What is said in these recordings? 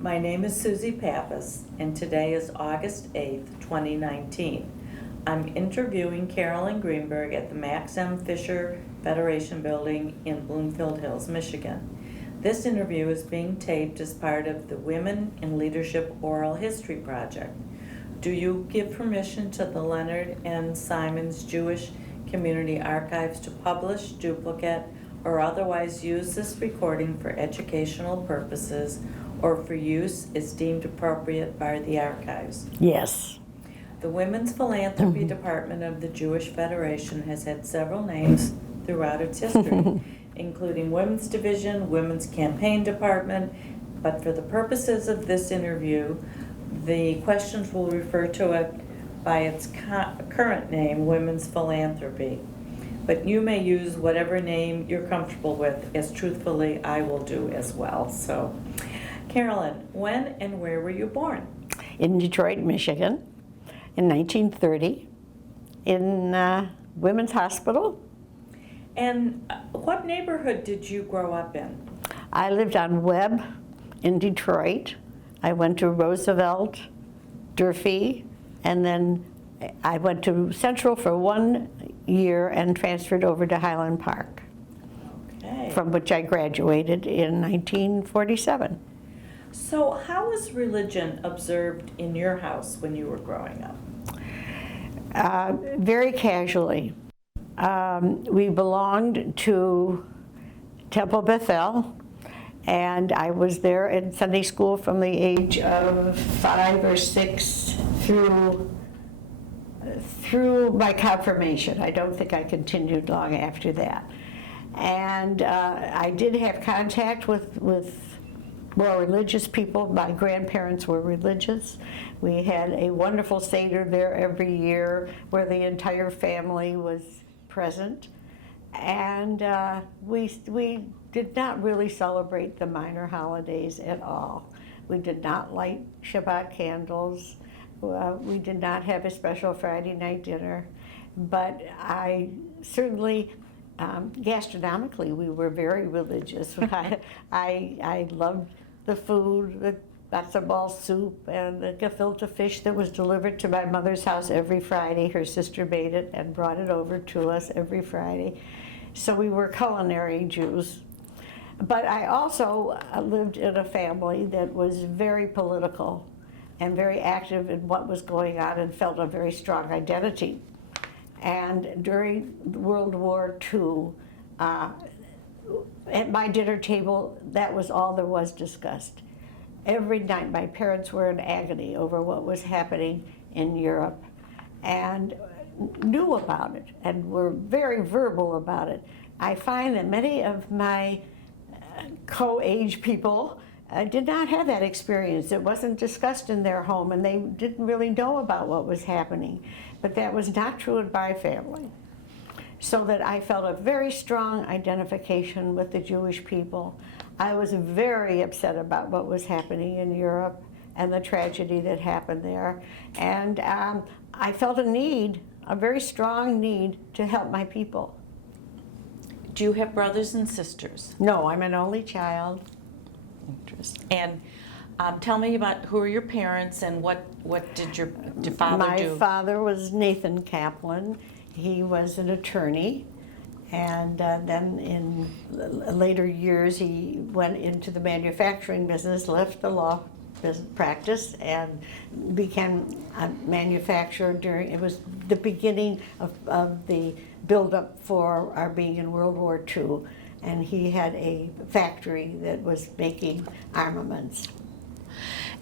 My name is Susie Pappas, and today is August 8th, 2019. I'm interviewing Carolyn Greenberg at the Max M. Fisher Federation Building in Bloomfield Hills, Michigan. This interview is being taped as part of the Women in Leadership Oral History Project. Do you give permission to the Leonard and Simons Jewish Community Archives to publish, duplicate, or otherwise use this recording for educational purposes or for use as deemed appropriate by the archives? Yes. The Women's Philanthropy Department of the Jewish Federation has had several names throughout its history, including Women's Division, Women's Campaign Department, but for the purposes of this interview, the questions will refer to it by its current name, Women's Philanthropy. But you may use whatever name you're comfortable with, as truthfully I will do as well. So, Carolyn, when and where were you born? In Detroit, Michigan, in 1930, in Women's Hospital. And what neighborhood did you grow up in? I lived on Webb in Detroit. I went to Roosevelt, Durfee, and then I went to Central for 1 year and transferred over to Highland Park, Okay. from which I graduated in 1947. So how was religion observed in your house when you were growing up? Very casually. We belonged to Temple Bethel, and I was there in Sunday school from the age of 5 or 6 through my confirmation. I don't think I continued long after that. And I did have contact with more religious people. My grandparents were religious. We had a wonderful Seder there every year where the entire family was present. And we did not really celebrate the minor holidays at all. We did not light Shabbat candles. We did not have a special Friday night dinner. But I certainly, gastronomically, we were very religious. I loved the food, the matzo ball soup and the gefilte fish that was delivered to my mother's house every Friday. Her sister made it and brought it over to us every Friday. So we were culinary Jews. But I also lived in a family that was very political and very active in what was going on and felt a very strong identity. And during World War II, at my dinner table, that was all there was discussed. Every night, my parents were in agony over what was happening in Europe and knew about it and were very verbal about it. I find that many of my co-age people did not have that experience. It wasn't discussed in their home, and they didn't really know about what was happening. But that was not true in my family. So that I felt a very strong identification with the Jewish people. I was very upset about what was happening in Europe and the tragedy that happened there. And I felt a very strong need to help my people. Do you have brothers and sisters? No, I'm an only child. Interesting. And tell me about who are your parents and what did your father do? My father was Nathan Kaplan. He was an attorney, and then in later years he went into the manufacturing business, left the law practice, and became a manufacturer it was the beginning of the buildup for our being in World War II, and he had a factory that was making armaments.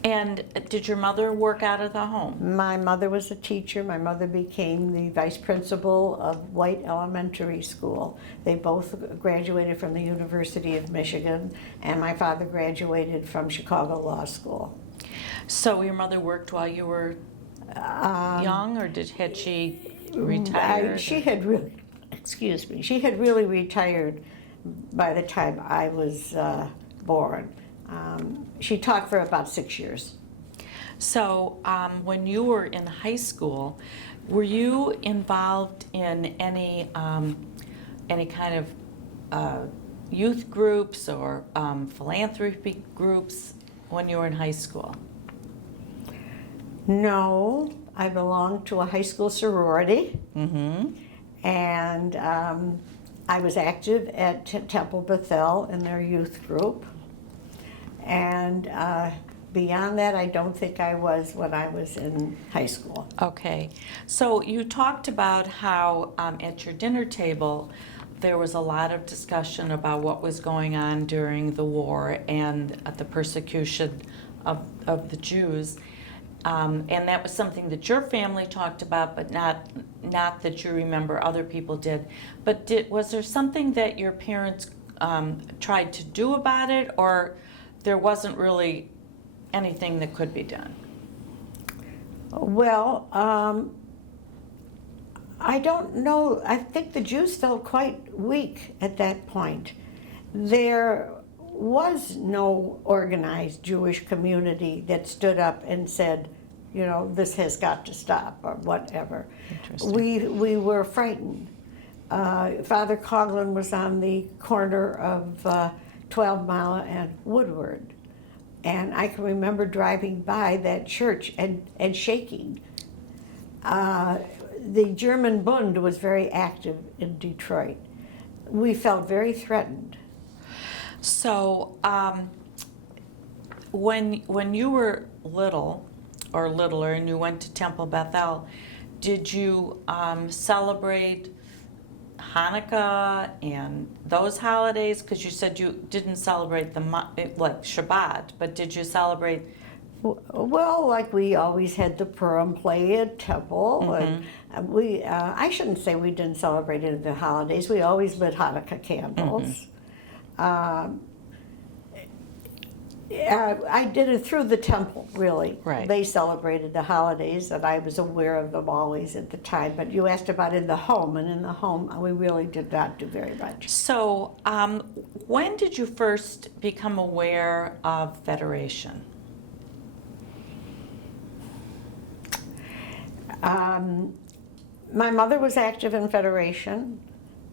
And did your mother work out of the home? My mother was a teacher. My mother became the vice principal of White Elementary School. They both graduated from the University of Michigan, and my father graduated from Chicago Law School. So your mother worked while you were young, or had she retired? She had really retired by the time I was born. She taught for about 6 years. So when you were in high school, were you involved in any kind of youth groups or philanthropy groups? when you were in high school? No, I belonged to a high school sorority, Mm-hmm. and I was active at Temple Bethel in their youth group. And beyond that, I don't think I was when I was in high school. Okay. So you talked about how at your dinner table there was a lot of discussion about what was going on during the war and the persecution of the Jews. And that was something that your family talked about, but not that you remember other people did. But was there something that your parents tried to do about it, or there wasn't really anything that could be done? Well, I don't know. I think the Jews felt quite weak at that point. There was no organized Jewish community that stood up and said, you know, this has got to stop or whatever. Interesting. We were frightened. Father Coughlin was on the corner of 12 Mile and Woodward. And I can remember driving by that church and shaking. The German Bund was very active in Detroit. We felt very threatened. So when you were little or littler and you went to Temple Bethel, did you celebrate Hanukkah and those holidays? Because you said you didn't celebrate like Shabbat, but did you celebrate? Well, like we always had the Purim play at Temple, and I shouldn't say we didn't celebrate any of the holidays. We always lit Hanukkah candles. I did it through the temple, really. Right. They celebrated the holidays, and I was aware of them always at the time. But you asked about in the home, and in the home, we really did not do very much. So when did you first become aware of Federation? My mother was active in Federation.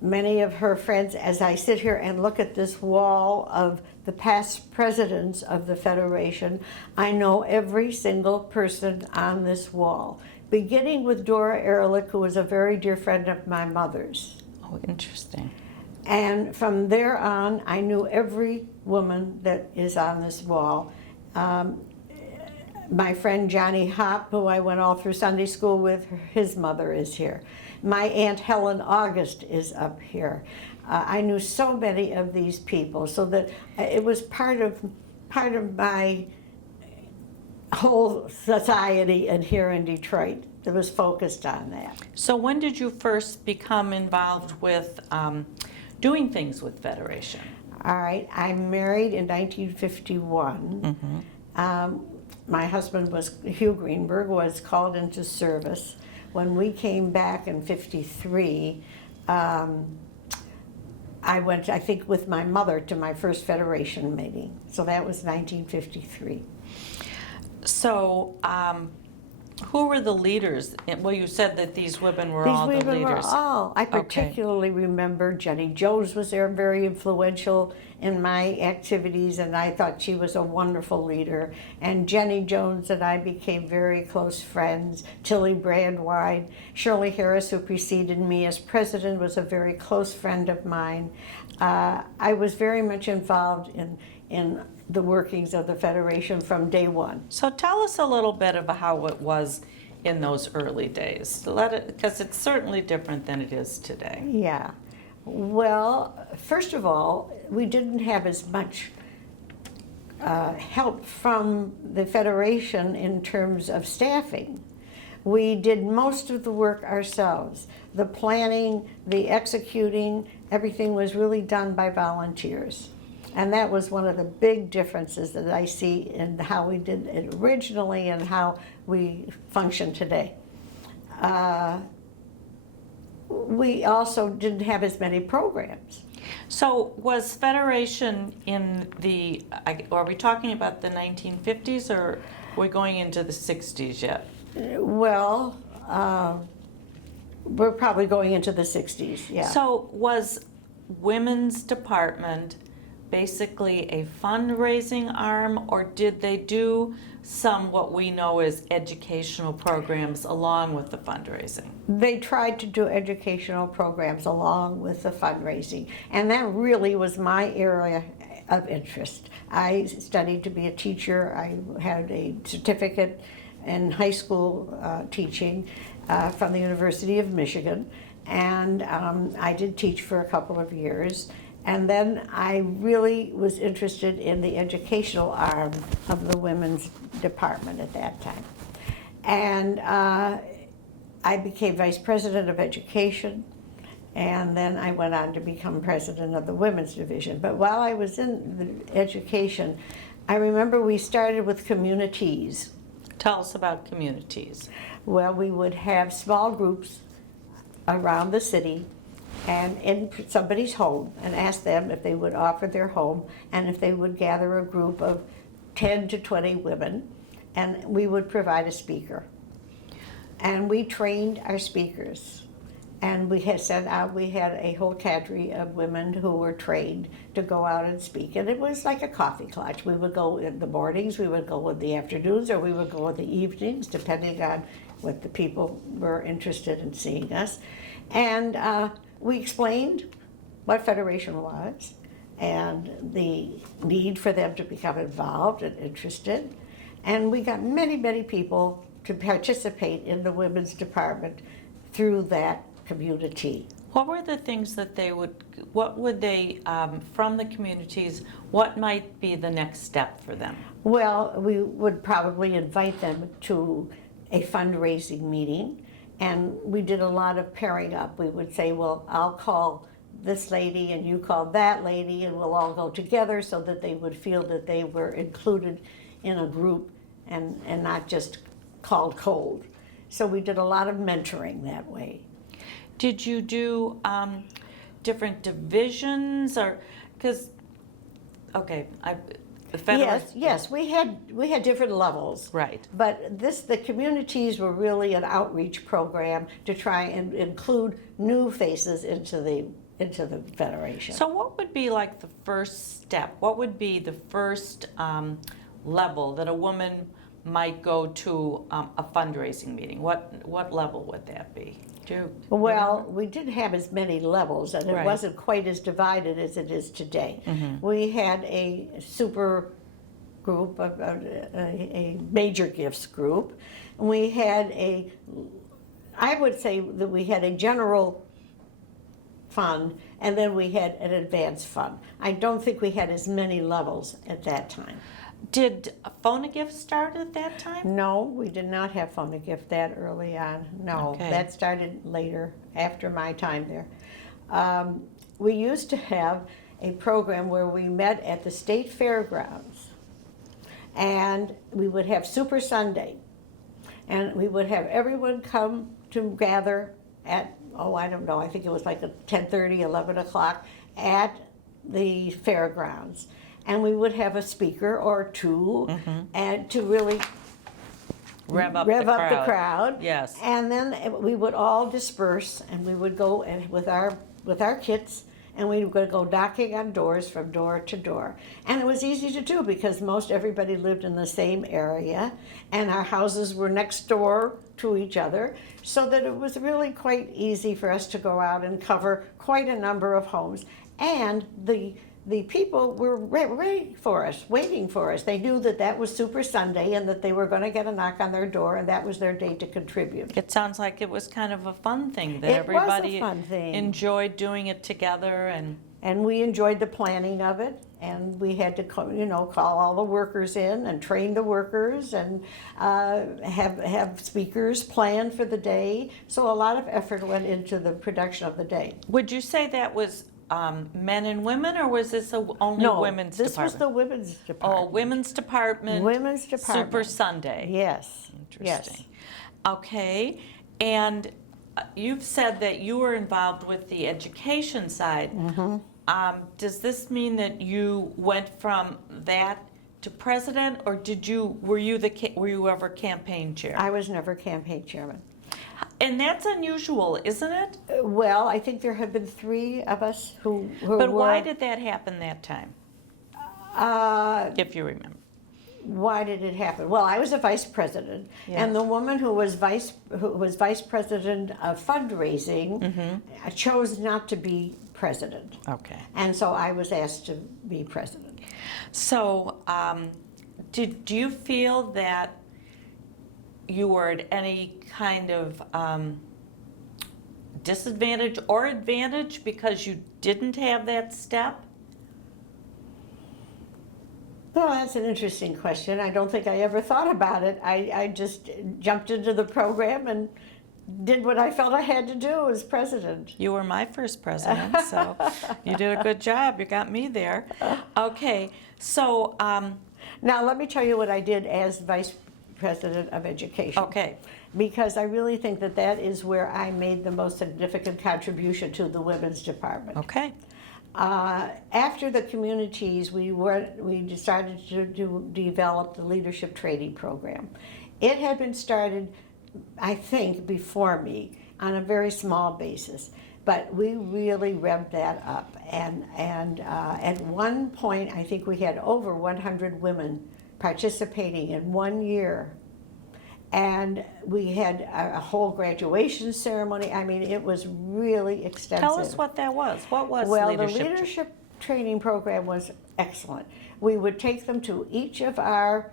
Many of her friends, as I sit here and look at this wall of the past presidents of the Federation, I know every single person on this wall, beginning with Dora Ehrlich, who was a very dear friend of my mother's. Oh, interesting. And from there on, I knew every woman that is on this wall. My friend Johnny Hopp, who I went all through Sunday school with, his mother is here. My Aunt Helen August is up here. I knew so many of these people, so that it was part of my whole society and here in Detroit that was focused on that. So when did you first become involved with doing things with Federation? All right, I married in 1951. My husband was Hugh Greenberg, was called into service. When we came back in '53, I went, I think, with my mother to my first Federation meeting. So that was 1953. So who were the leaders? Well, you said that these women were all the These women were leaders. all. I particularly remember Jenny Jones was there, very influential in my activities, and I thought she was a wonderful leader. And Jenny Jones and I became very close friends. Tilly Brandwine, Shirley Harris, who preceded me as president, was a very close friend of mine. I was very much involved in the workings of the Federation from day one. So tell us a little bit about how it was in those early days, because it's certainly different than it is today. Yeah. Well, first of all, we didn't have as much help from the Federation in terms of staffing. We did most of the work ourselves. The planning, the executing, everything was really done by volunteers. And that was one of the big differences that I see in how we did it originally and how we function today. We also didn't have as many programs. So was Federation in the, are we talking about the 1950s or are we going into the 60s yet? Well, we're probably going into the 60s, yeah. So was women's department basically a fundraising arm, or did they do some what we know as educational programs along with the fundraising? They tried to do educational programs along with the fundraising, and that really was my area of interest. I studied to be a teacher. I had a certificate in high school teaching from the University of Michigan, and I did teach for a couple of years. And then I really was interested in the educational arm of the women's department at that time. And I became vice president of education, and then I went on to become president of the women's division. But while I was in the education, I remember we started with communities. Tell us about communities. Well, we would have small groups around the city and in somebody's home and ask them if they would offer their home and if they would gather a group of 10 to 20 women, and we would provide a speaker. And we trained our speakers, and we had sent out, we had a whole cadre of women who were trained to go out and speak, and it was like a coffee clutch. We would go in the mornings, we would go in the afternoons, or we would go in the evenings, depending on what the people were interested in seeing us. And we explained what Federation was and the need for them to become involved and interested. And we got many, many people to participate in the women's department through that community. What were the things that what would they, from the communities, what might be the next step for them? Well, we would probably invite them to a fundraising meeting. And we did a lot of pairing up. We would say, well, I'll call this lady and you call that lady, and we'll all go together, so that they would feel that they were included in a group and not just called cold. So we did a lot of mentoring that way. Did you do different divisions, or, because, okay, the federal. Yes, we had different levels. Right. But the communities were really an outreach program to try and include new faces into the Federation. So what would be like the first step? What would be the first level that a woman might go to a fundraising meeting? What level would that be? Well, we didn't have as many levels, and it Right. wasn't quite as divided as it is today. Mm-hmm. We had a super group, a major gifts group. We had I would say that we had a general fund, and then we had an advanced fund. I don't think we had as many levels at that time. Did Phonogift start at that time? No, we did not have Phonogift that early on. No, Okay. that started later, after my time there. We used to have a program where we met at the state fairgrounds, and we would have Super Sunday, and we would have everyone come to gather at, I don't know, I think it was like 10:30, 11 o'clock at the fairgrounds. And we would have a speaker or two, and to really Rev up the crowd. Yes. And then we would all disperse, and we would go and with our kits, and we would go knocking on doors from door to door. And it was easy to do because most everybody lived in the same area, and our houses were next door to each other, so that it was really quite easy for us to go out and cover quite a number of homes. And the people were ready for us, waiting for us. They knew that was Super Sunday and that they were going to get a knock on their door, and that was their day to contribute. It sounds like it was kind of a fun thing, that It was a everybody fun thing. enjoyed doing it together. And we enjoyed the planning of it, and we had to call all the workers in and train the workers and have speakers planned for the day. So a lot of effort went into the production of the day. Would you say that was men and women, or was this only women's this department? was the women's department. Oh, women's department. Women's department. Super Sunday. Yes. Interesting. Okay, and you've said that you were involved with the education side. Does this mean that you went from that to president, or were you ever campaign chair? I was never campaign chairman. And that's unusual, isn't it? Well, I think there have been 3 of us who But were. why did that happen that time? if you remember. Why did it happen? Well, I was a vice president, and the woman who was vice president of fundraising chose not to be president. Okay. And so I was asked to be president. So, do you feel that you were at any kind of disadvantage or advantage because you didn't have that step? Well, that's an interesting question. I don't think I ever thought about it. I just jumped into the program and did what I felt I had to do as president. You were my first president, so you did a good job. You got me there. Okay, so now let me tell you what I did as vice president of education. Okay. Because I really think that that is where I made the most significant contribution to the women's department. Okay. After the communities, we decided to develop the leadership training program. It had been started, I think, before me on a very small basis, but we really revved that up. And at one point, I think we had over 100 women participating in 1 year. And we had a whole graduation ceremony. I mean, it was really extensive. Tell us what that was. What was the leadership training program was excellent. We would take them to each of our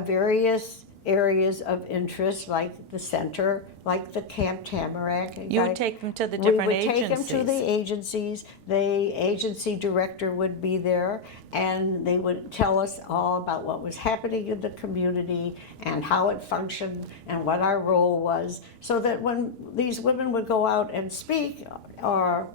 various areas of interest, like the center, like the Camp Tamarack. You would take them to the different agencies. We would take them to the agencies. The agency director would be there, and they would tell us all about what was happening in the community and how it functioned and what our role was, so that when these women would go out and speak or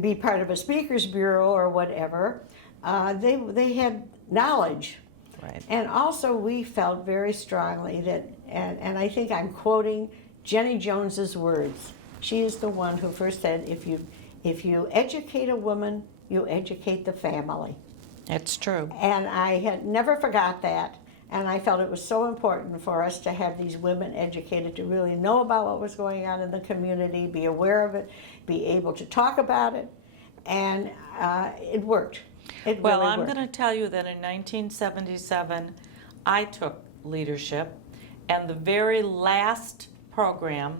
be part of a speakers bureau or whatever, they had knowledge. Right. And also we felt very strongly that, and I think I'm quoting Jenny Jones's words. She is the one who first said, if you educate a woman, you educate the family. It's true. And I had never forgot that. And I felt it was so important for us to have these women educated, to really know about what was going on in the community, be aware of it, be able to talk about it. And it worked. Well, I'm going to tell you that in 1977, I took leadership, and the very last program,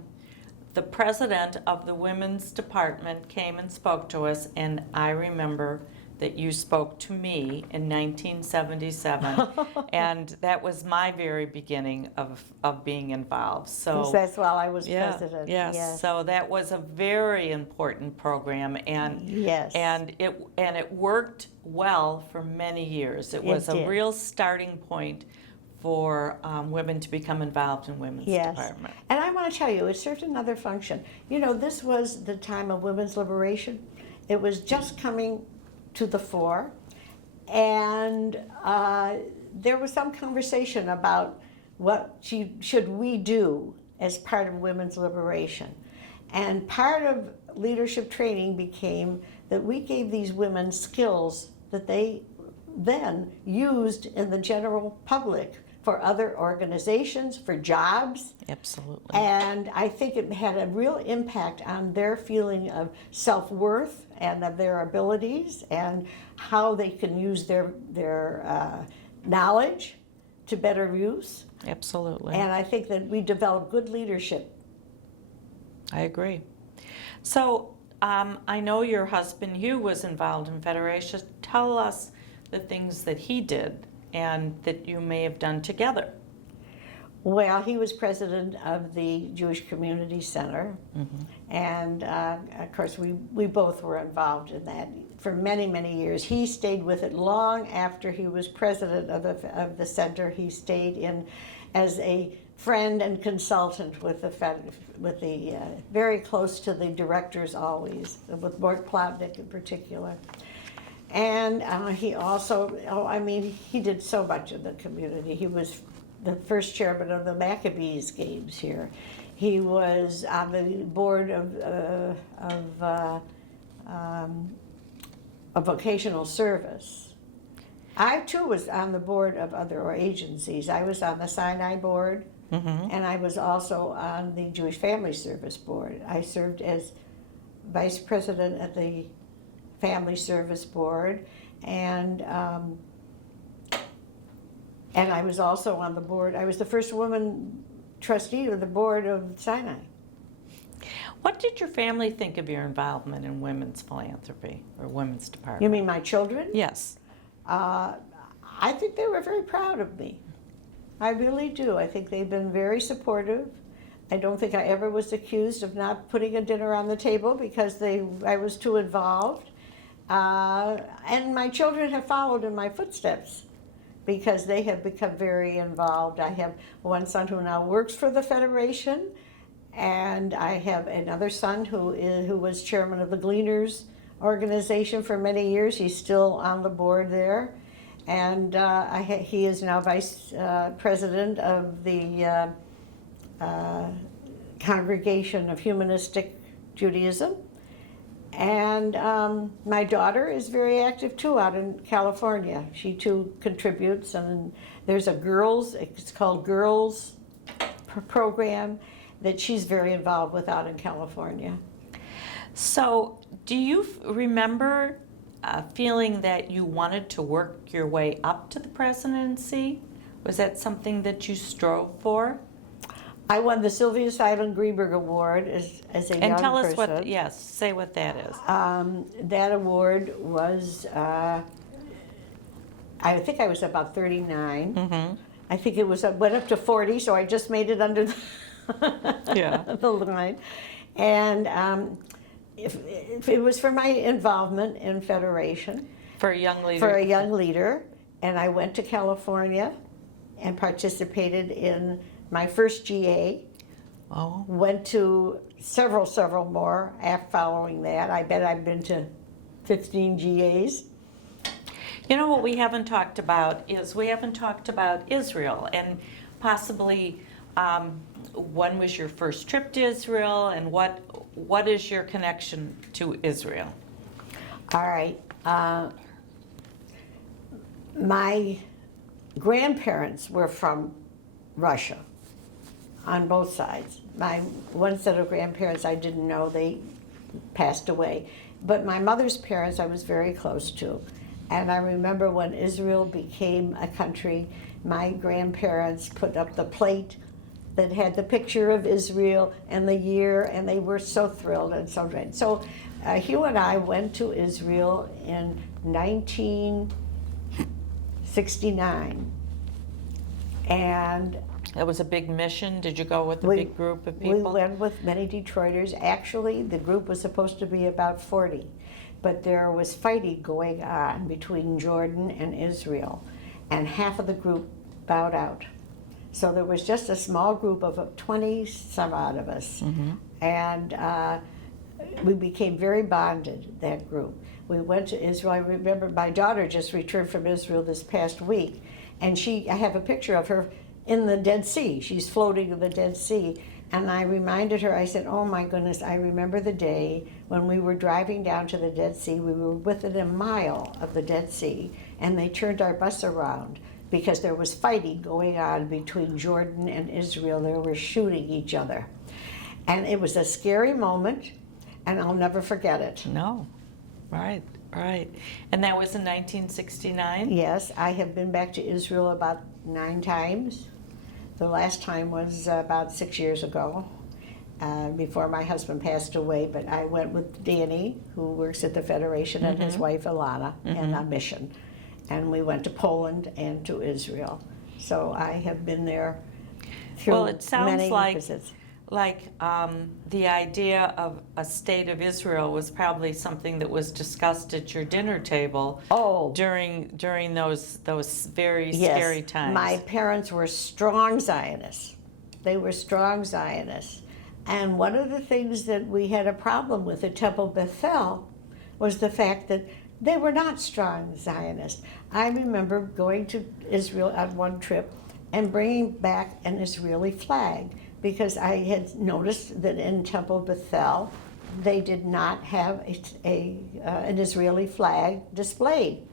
the president of the women's department came and spoke to us, and I remember that you spoke to me in 1977, and that was my very beginning of being involved. So that's while I was president. Yes. So that was a very important program, and and it worked well for many years. It was a real starting point for women to become involved in women's department. And I want to tell you, it served another function. You know, this was the time of women's liberation. It was just coming to the fore, and there was some conversation about what should we do as part of women's liberation. And part of leadership training became that we gave these women skills that they then used in the general public for other organizations, for jobs. Absolutely. And I think it had a real impact on their feeling of self-worth and of their abilities and how they can use their knowledge to better use. Absolutely. And I think that we developed good leadership. I agree. So I know your husband Hugh was involved in Federation. Tell us the things that he did and that you may have done together. Well, he was president of the Jewish Community Center, and of course we both were involved in that for many, many years. He stayed with it long after he was president of the center. He stayed in as a friend and consultant with the very close to the directors always, with Mort Plotnick in particular. And he also, he did so much in the community. He was the first chairman of the Maccabees games here. He was on the board of a vocational service. I too was on the board of other agencies. I was on the Sinai board, and I was also on the Jewish Family Service board. I served as vice president at the Family Service Board, and And I was also on the board, I was the first woman trustee of the board of Sinai. What did your family think of your involvement in women's philanthropy or women's department? You mean my children? Yes. I think they were very proud of me. I really do. I think they've been very supportive. I don't think I ever was accused of not putting a dinner on the table because I was too involved. And my children have followed in my footsteps because they have become very involved. I have one son who now works for the Federation, and I have another son who was chairman of the Gleaners organization for many years. He's still on the board there. And he is now vice president of the Congregation of Humanistic Judaism. And my daughter is very active too out in California. She too contributes, and there's it's called Girls program that she's very involved with out in California. So do you remember feeling that you wanted to work your way up to the presidency? Was that something that you strove for? I won the Sylvia Greenberg Award as a young person. And tell us say what that is. That award was, I think I was about 39. Mm-hmm. I think it went up to 40, so I just made it under the line. And if it was for my involvement in Federation. For a young leader. For a young leader. And I went to California and participated in my first GA. Oh. Went to several more following that. I bet I've been to 15 GAs. You know what we haven't talked about is Israel, and possibly when was your first trip to Israel, and what is your connection to Israel? All right. My grandparents were from Russia on both sides. My one set of grandparents I didn't know, they passed away. But my mother's parents I was very close to. And I remember when Israel became a country, my grandparents put up the plate that had the picture of Israel and the year, and they were so thrilled and so great. So Hugh and I went to Israel in 1969. And It was a big mission. Did you go with a big group of people? We went with many Detroiters. Actually, the group was supposed to be about 40, but there was fighting going on between Jordan and Israel, and half of the group bowed out. So there was just a small group of 20 some odd of us, and we became very bonded, that group. We went to Israel. I remember my daughter just returned from Israel this past week, and I have a picture of her in the Dead Sea. She's floating in the Dead Sea. And I reminded her, I said, oh my goodness, I remember the day when we were driving down to the Dead Sea. We were within a mile of the Dead Sea, and they turned our bus around because there was fighting going on between Jordan and Israel. They were shooting each other. And it was a scary moment, and I'll never forget it. No. Right. And that was in 1969? Yes, I have been back to Israel about 9 times. The last time was about 6 years ago, before my husband passed away. But I went with Danny, who works at the Federation, and his wife Ilana, and on mission. And we went to Poland and to Israel. So I have been there through it sounds many visits. Like the idea of a state of Israel was probably something that was discussed at your dinner table during those very scary times. My parents were strong Zionists. They were strong Zionists. And one of the things that we had a problem with at Temple Bethel was the fact that they were not strong Zionists. I remember going to Israel on one trip and bringing back an Israeli flag, because I had noticed that in Temple Bethel, they did not have an Israeli flag displayed.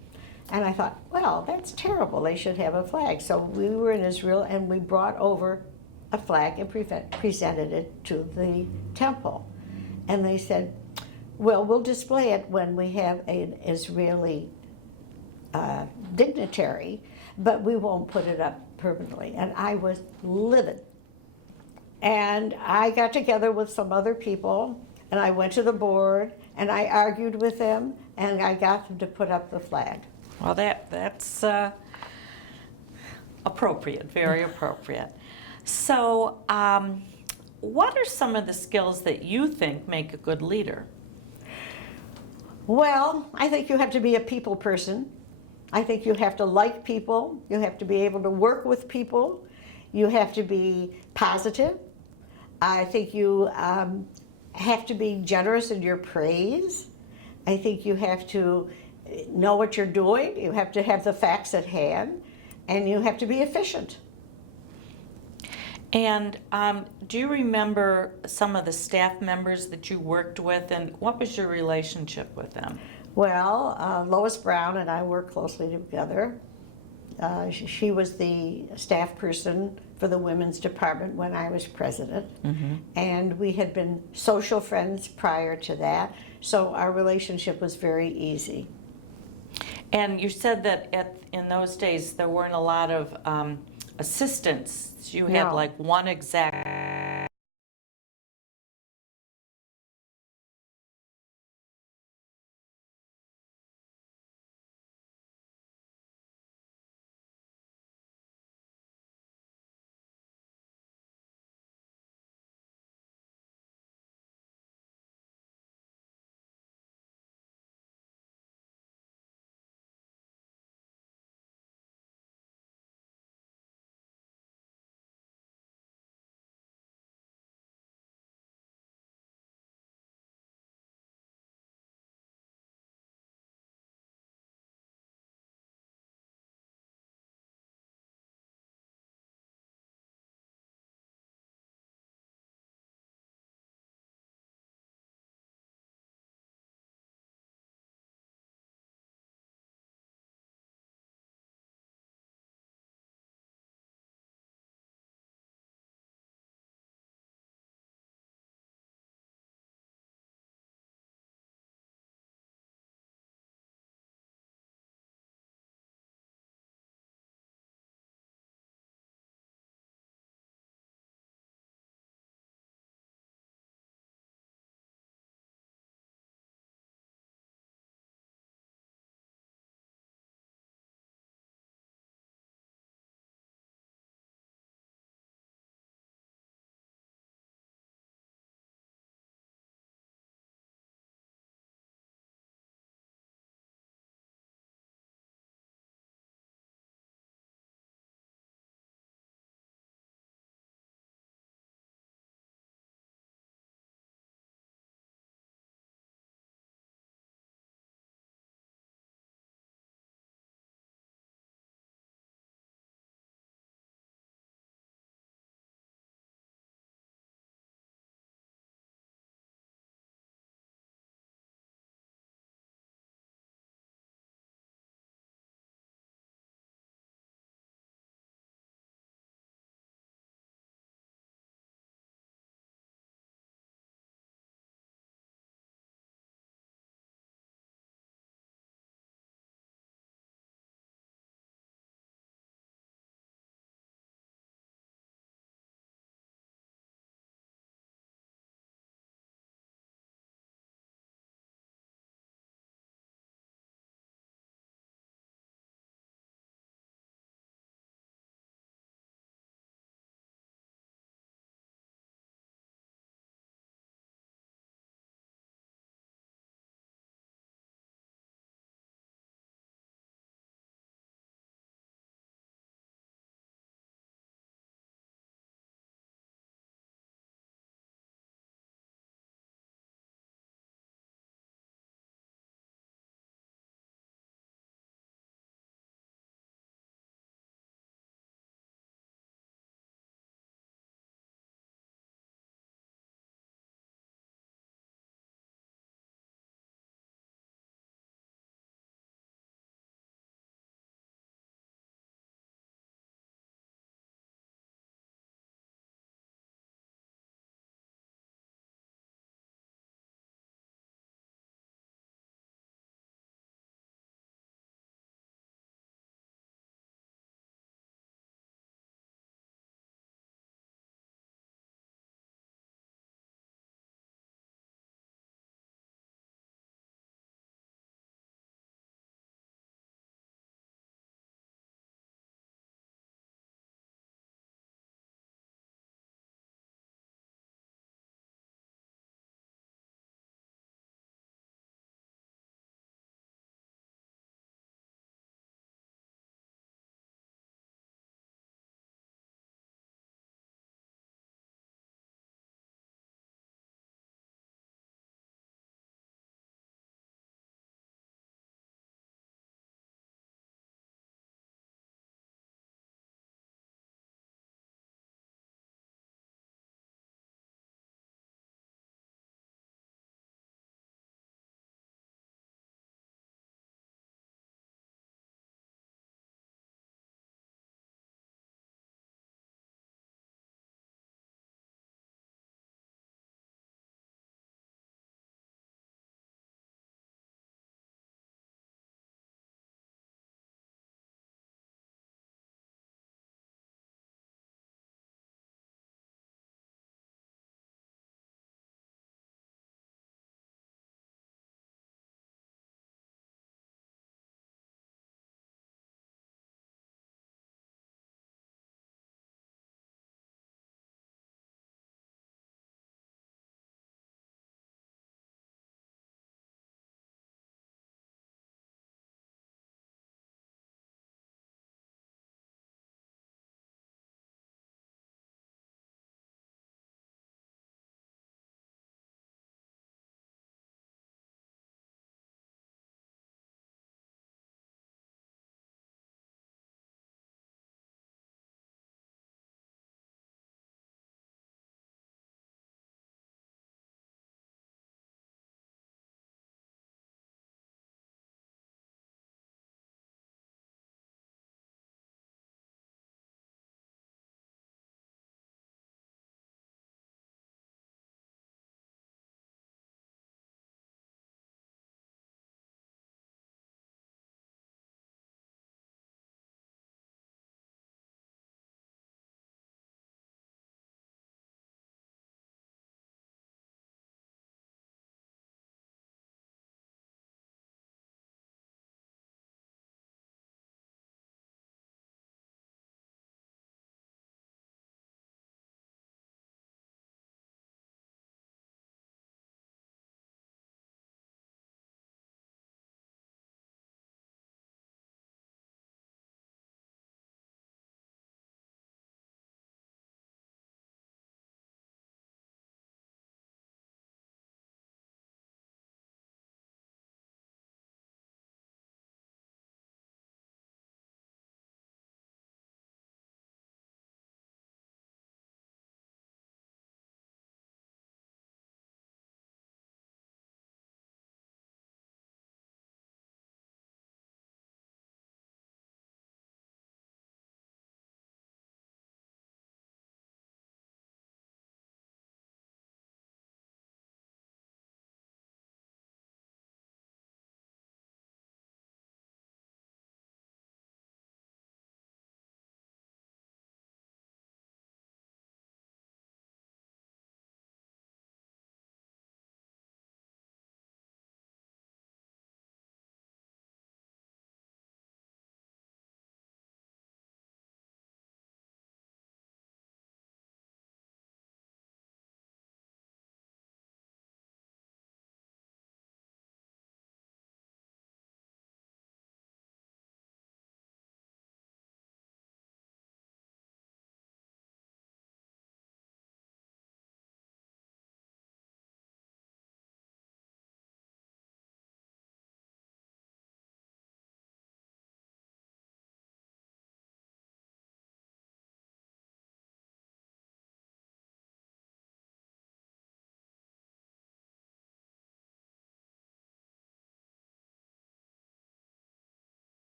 And I thought, well, that's terrible. They should have a flag. So we were in Israel, and we brought over a flag and presented it to the temple. And they said, well, we'll display it when we have an Israeli dignitary, but we won't put it up permanently. And I was livid. And I got together with some other people, and I went to the board, and I argued with them, and I got them to put up the flag. Well, that's appropriate, very appropriate. So, what are some of the skills that you think make a good leader? Well, I think you have to be a people person. I think you have to like people. You have to be able to work with people. You have to be positive. I think you have to be generous in your praise. I think you have to know what you're doing. You have to have the facts at hand. And you have to be efficient. And do you remember some of the staff members that you worked with, and what was your relationship with them? Well, Lois Brown and I worked closely together. She was the staff person for the women's department when I was president. Mm-hmm. And we had been social friends prior to that, so our relationship was very easy. And you said that in those days there weren't a lot of assistants. You had No. like one exec